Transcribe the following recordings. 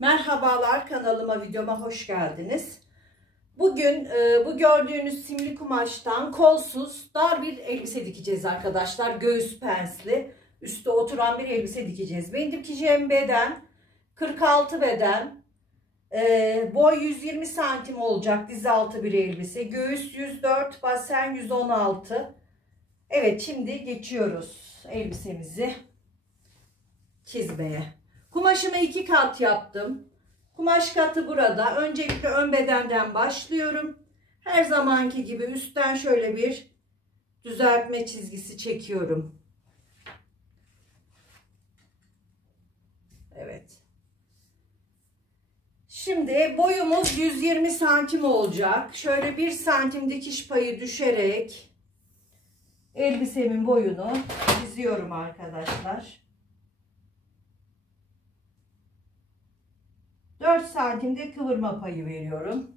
Merhabalar, kanalıma, videoma hoş geldiniz. Bugün bu gördüğünüz simli kumaştan kolsuz dar bir elbise dikeceğiz arkadaşlar. Göğüs pensli üstte oturan bir elbise dikeceğiz. Benim dikeceğim beden 46 beden. Boy 120 santim olacak, diz altı bir elbise. Göğüs 104, basen 116. Evet, şimdi geçiyoruz elbisemizi çizmeye. Kumaşımı 2 kat yaptım. Kumaş katı burada. Öncelikle ön bedenden başlıyorum. Her zamanki gibi üstten şöyle bir düzeltme çizgisi çekiyorum. Evet. Şimdi boyumuz 120 santim olacak. Şöyle 1 santim dikiş payı düşerek elbisemin boyunu çiziyorum arkadaşlar. 4 santimde kıvırma payı veriyorum.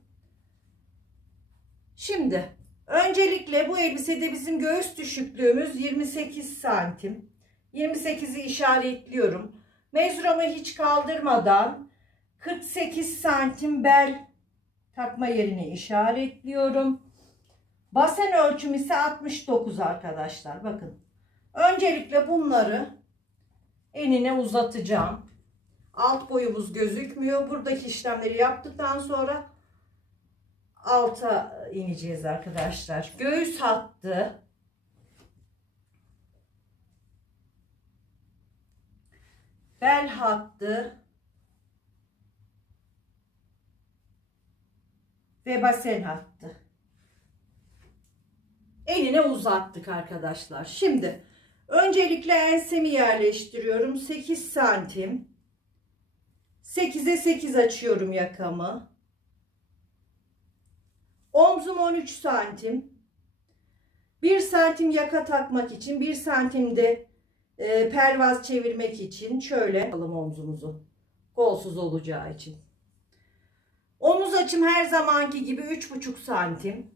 Şimdi öncelikle bu elbisede bizim göğüs düşüklüğümüz 28 santim. 28'i işaretliyorum. Mezuramı hiç kaldırmadan 48 santim bel takma yerini işaretliyorum. Basen ölçüm ise 69 arkadaşlar. Bakın. Öncelikle bunları enine uzatacağım. Alt boyumuz gözükmüyor. Buradaki işlemleri yaptıktan sonra alta ineceğiz arkadaşlar. Göğüs hattı, bel hattı ve basen hattı. Enine uzattık arkadaşlar. Şimdi öncelikle ensemi yerleştiriyorum. 8 santim. 8'e 8 açıyorum yakamı. Omzum 13 santim. 1 santim yaka takmak için, 1 santimde pervaz çevirmek için şöyle alalım omzumuzu. Kolsuz olacağı için. Omuz açım her zamanki gibi 3,5 santim.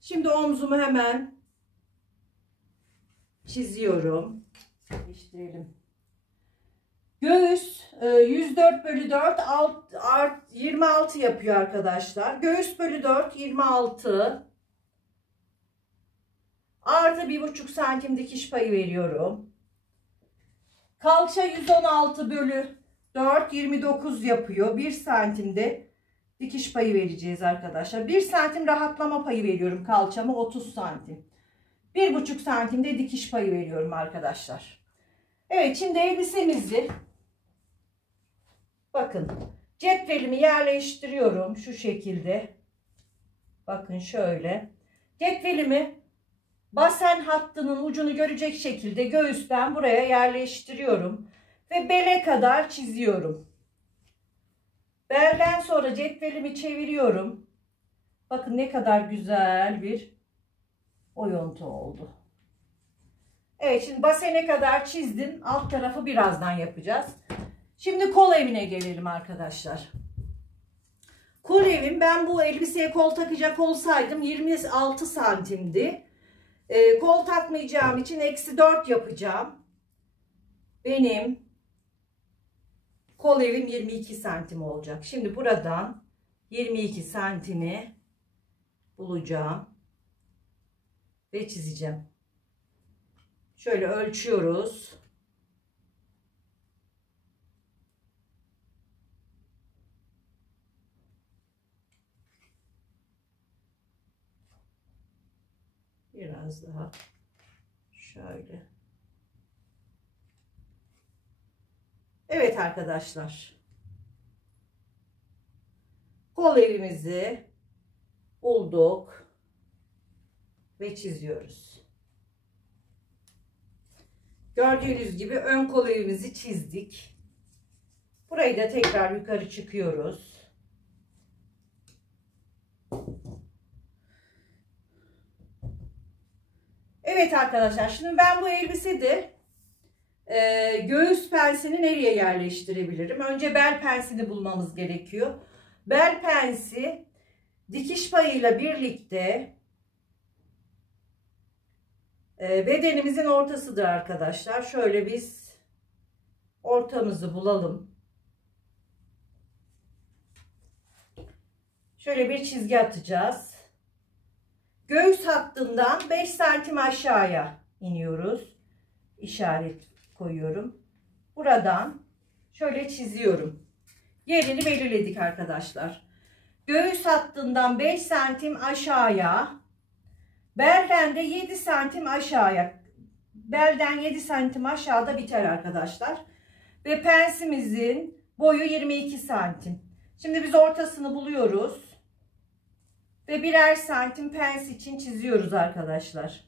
Şimdi omzumu hemen çiziyorum. Değiştirelim. Göğüs 104/4 26 yapıyor arkadaşlar. Göğüs bölü 4 26 artı 1,5 santim dikiş payı veriyorum. Kalça 116/4 29 yapıyor. 1 santimde dikiş payı vereceğiz arkadaşlar. 1 santim rahatlama payı veriyorum kalçama, 30 santim. 1,5 santimde dikiş payı veriyorum arkadaşlar. Evet, şimdi elbisemizi bakın cetvelimi yerleştiriyorum şu şekilde. Bakın şöyle. Cetvelimi basen hattının ucunu görecek şekilde göğüsten buraya yerleştiriyorum. Ve bele kadar çiziyorum. Belden sonra cetvelimi çeviriyorum. Bakın ne kadar güzel bir oyuntu oldu. Evet, şimdi basene kadar çizdim. Alt tarafı birazdan yapacağız. Şimdi kol evine gelelim arkadaşlar. Kol evim, ben bu elbiseye kol takacak olsaydım 26 santimdi. Kol takmayacağım için -4 yapacağım. Benim kol evim 22 santim olacak. Şimdi buradan 22 santimi bulacağım ve çizeceğim. Şöyle ölçüyoruz. Biraz daha şöyle. Evet arkadaşlar. Kol evimizi bulduk ve çiziyoruz. Gördüğünüz gibi ön kol evimizi çizdik. Burayı da tekrar yukarı çıkıyoruz. Evet arkadaşlar, şimdi ben bu elbisede göğüs pensini nereye yerleştirebilirim? Önce bel pensini bulmamız gerekiyor. Bel pensi dikiş payıyla birlikte bedenimizin ortasıdır arkadaşlar. Şöyle biz ortamızı bulalım. Şöyle bir çizgi atacağız. Göğüs hattından 5 santim aşağıya iniyoruz. İşaret koyuyorum. Buradan şöyle çiziyorum. Yerini belirledik arkadaşlar. Göğüs hattından 5 santim aşağıya, belden de 7 santim aşağıya. Belden 7 santim aşağıda biter arkadaşlar. Ve pensimizin boyu 22 santim. Şimdi biz ortasını buluyoruz. Ve birer santim pens için çiziyoruz arkadaşlar.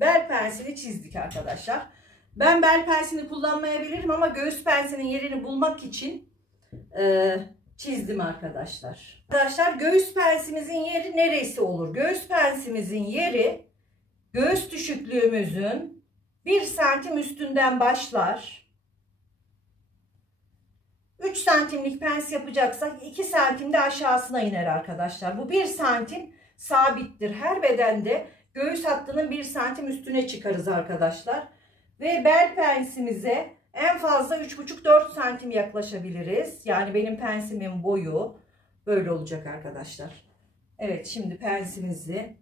Bel pensini çizdik arkadaşlar. Ben bel pensini kullanmayabilirim ama göğüs pensinin yerini bulmak için çizdim arkadaşlar. Arkadaşlar göğüs pensimizin yeri neresi olur? Göğüs pensimizin yeri göğüs düşüklüğümüzün 1 santim üstünden başlar. 3 santimlik pens yapacaksak 2 santim de aşağısına iner arkadaşlar. Bu 1 santim sabittir. Her bedende göğüs hattının 1 santim üstüne çıkarız arkadaşlar. Ve bel pensimize en fazla 3,5-4 santim yaklaşabiliriz. Yani benim pensimin boyu böyle olacak arkadaşlar. Evet, şimdi pensimizi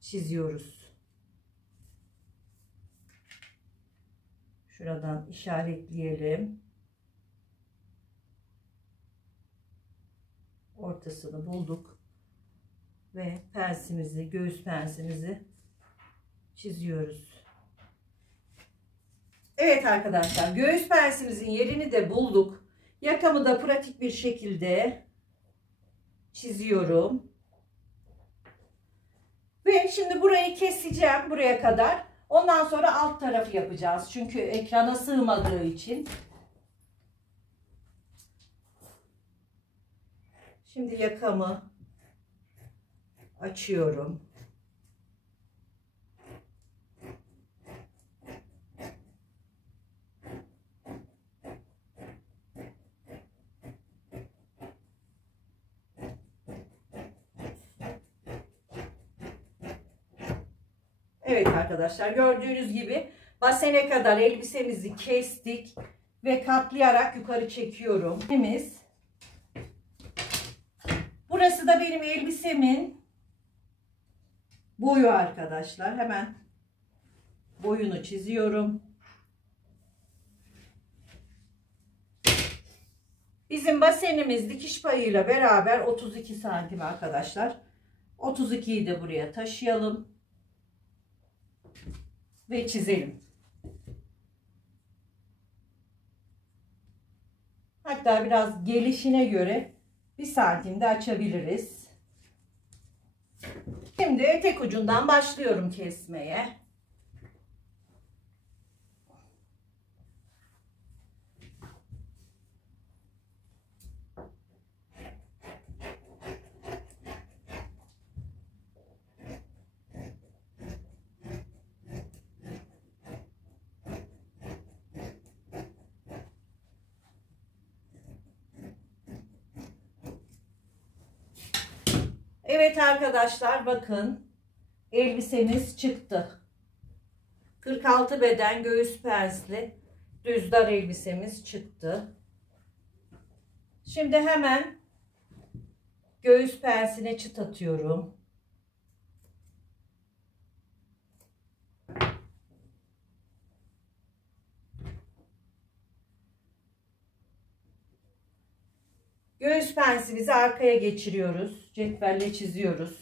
çiziyoruz. Şuradan işaretleyelim. Ortasını bulduk. Ve pensimizi, göğüs pensimizi çiziyoruz. Evet arkadaşlar, göğüs pensimizin yerini de bulduk. Yakamı da pratik bir şekilde çiziyorum. Ve şimdi burayı keseceğim buraya kadar. Ondan sonra alt tarafı yapacağız. Çünkü ekrana sığmadığı için. Şimdi yakamı açıyorum. Evet arkadaşlar, gördüğünüz gibi basene kadar elbisemizi kestik ve katlayarak yukarı çekiyorum. Burası da benim elbisemin boyu arkadaşlar. Hemen boyunu çiziyorum. Bizim basenimiz dikiş payıyla beraber 32 santim arkadaşlar. 32'yi de buraya taşıyalım. Ve çizelim. Hatta biraz gelişine göre 1 santim de açabiliriz. Şimdi etek ucundan başlıyorum kesmeye. Evet arkadaşlar, bakın elbisemiz çıktı. 46 beden göğüs pensli düz dar elbisemiz çıktı. Şimdi hemen göğüs pensine çıt atıyorum. Göğüs pensimizi arkaya geçiriyoruz. Cetvelle çiziyoruz.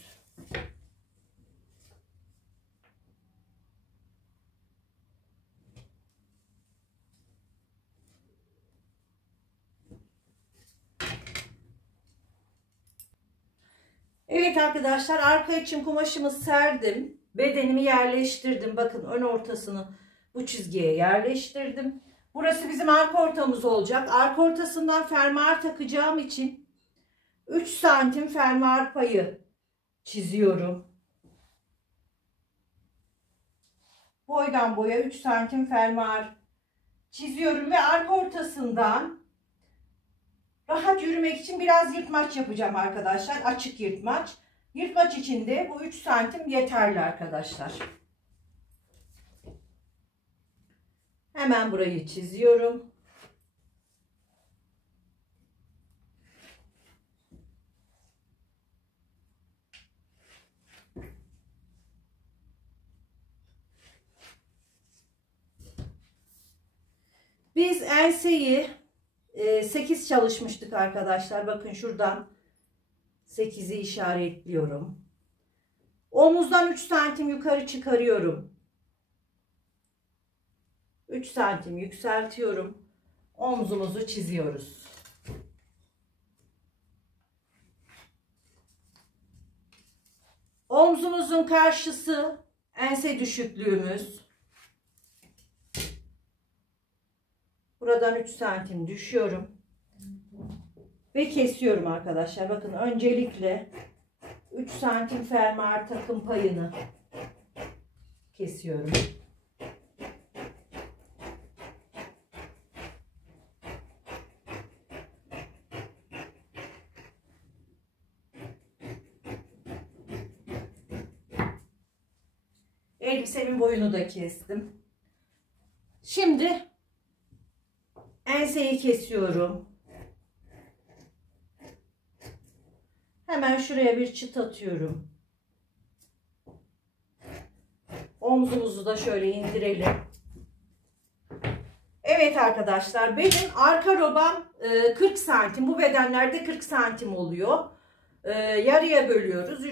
Evet arkadaşlar, arka için kumaşımı serdim. Bedenimi yerleştirdim. Bakın ön ortasını bu çizgiye yerleştirdim. Burası bizim arka ortamız olacak. Arka ortasından fermuar takacağım için 3 santim fermuar payı çiziyorum. Boydan boya 3 santim fermuar çiziyorum ve arka ortasından Rahat yürümek için biraz yırtmaç yapacağım arkadaşlar. Açık yırtmaç. Yırtmaç için de bu 3 santim yeterli arkadaşlar. Hemen burayı çiziyorum. Biz enseyi 8 çalışmıştık arkadaşlar. Bakın şuradan 8'i işaretliyorum. Omuzdan 3 santim yukarı çıkarıyorum. 3 santim yükseltiyorum. Omzumuzu çiziyoruz. Omzumuzun karşısı ense düşüklüğümüz. Buradan 3 santim düşüyorum. Ve kesiyorum arkadaşlar. Bakın öncelikle 3 santim fermuar takım payını kesiyorum. Elbisemin boyunu da kestim. Şimdi enseyi kesiyorum. Hemen şuraya bir çıt atıyorum. Omzumuzu da şöyle indirelim. Evet arkadaşlar, benim arka robam 40 santim. Bu bedenlerde 40 santim oluyor. Yarıya bölüyoruz.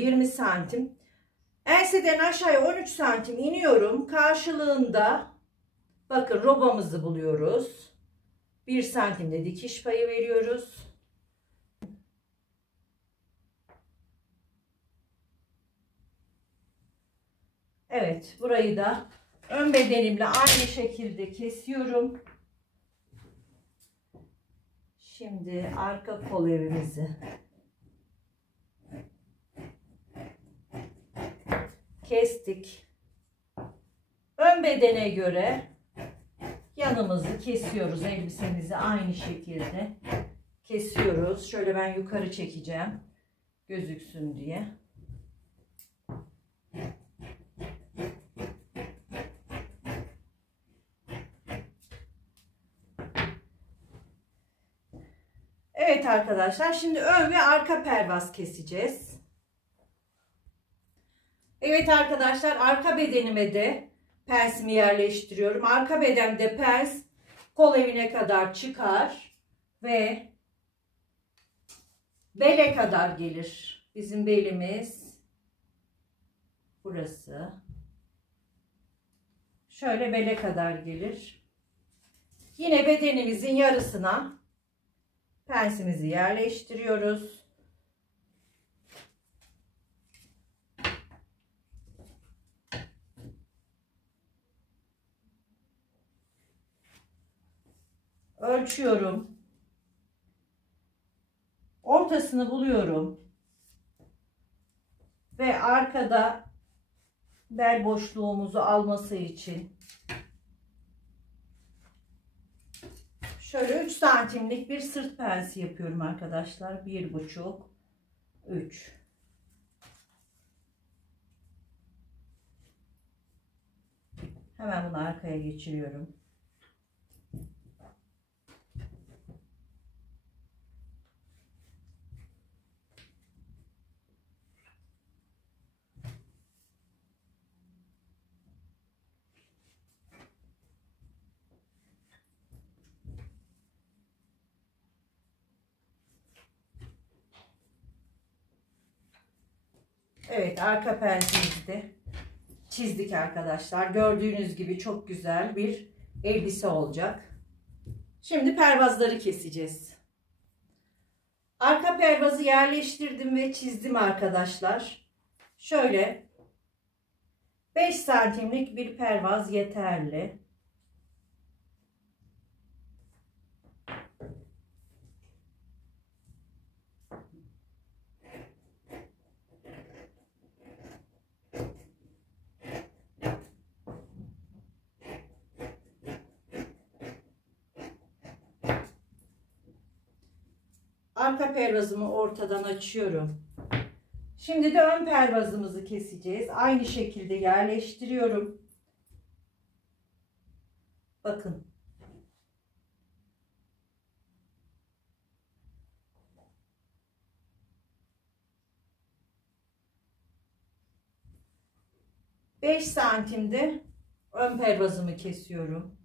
20 santim. Enseden aşağıya 13 santim iniyorum. Karşılığında bakın robamızı buluyoruz. 1 santimde dikiş payı veriyoruz. Evet, burayı da ön bedenimle aynı şekilde kesiyorum. Şimdi arka kol evimizi kestik. Ön bedene göre yanımızı kesiyoruz. Elbisemizi aynı şekilde kesiyoruz. Şöyle ben yukarı çekeceğim, gözüksün diye. Evet arkadaşlar, şimdi ön ve arka pervaz keseceğiz. Evet arkadaşlar, arka bedenime de pensimi yerleştiriyorum. Arka bedende pens kol evine kadar çıkar ve bele kadar gelir. Bizim belimiz burası. Şöyle bele kadar gelir. Yine bedenimizin yarısına pensimizi yerleştiriyoruz. Ölçüyorum. Ortasını buluyorum. Ve arkada bel boşluğumuzu alması için şöyle 3 santimlik bir sırt pensi yapıyorum arkadaşlar. 1,5, 3. Hemen bunu arkaya geçiriyorum. Evet, arka pensimizi de çizdik arkadaşlar. Gördüğünüz gibi çok güzel bir elbise olacak. Şimdi pervazları keseceğiz. Arka pervazı yerleştirdim ve çizdim arkadaşlar. Şöyle 5 santimlik bir pervaz yeterli. arka pervazımı ortadan açıyorum. Şimdi de ön pervazımızı keseceğiz. Aynı şekilde yerleştiriyorum. Bakın. Beş santimde ön pervazımı kesiyorum.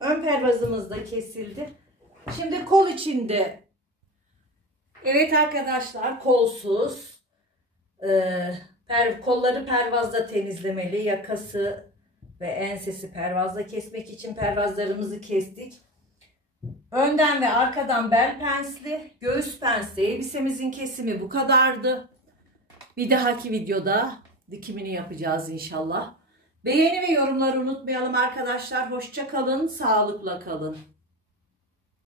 Ön pervazımız da kesildi. Şimdi kol içinde. Evet arkadaşlar, kolsuz. Kolları pervazda temizlemeli. Yakası ve ensesi pervazda kesmek için pervazlarımızı kestik. Önden ve arkadan bel pensli, göğüs pensli. Elbisemizin kesimi bu kadardı. Bir dahaki videoda dikimini yapacağız inşallah. Beğeni ve yorumları unutmayalım arkadaşlar. Hoşça kalın, sağlıkla kalın.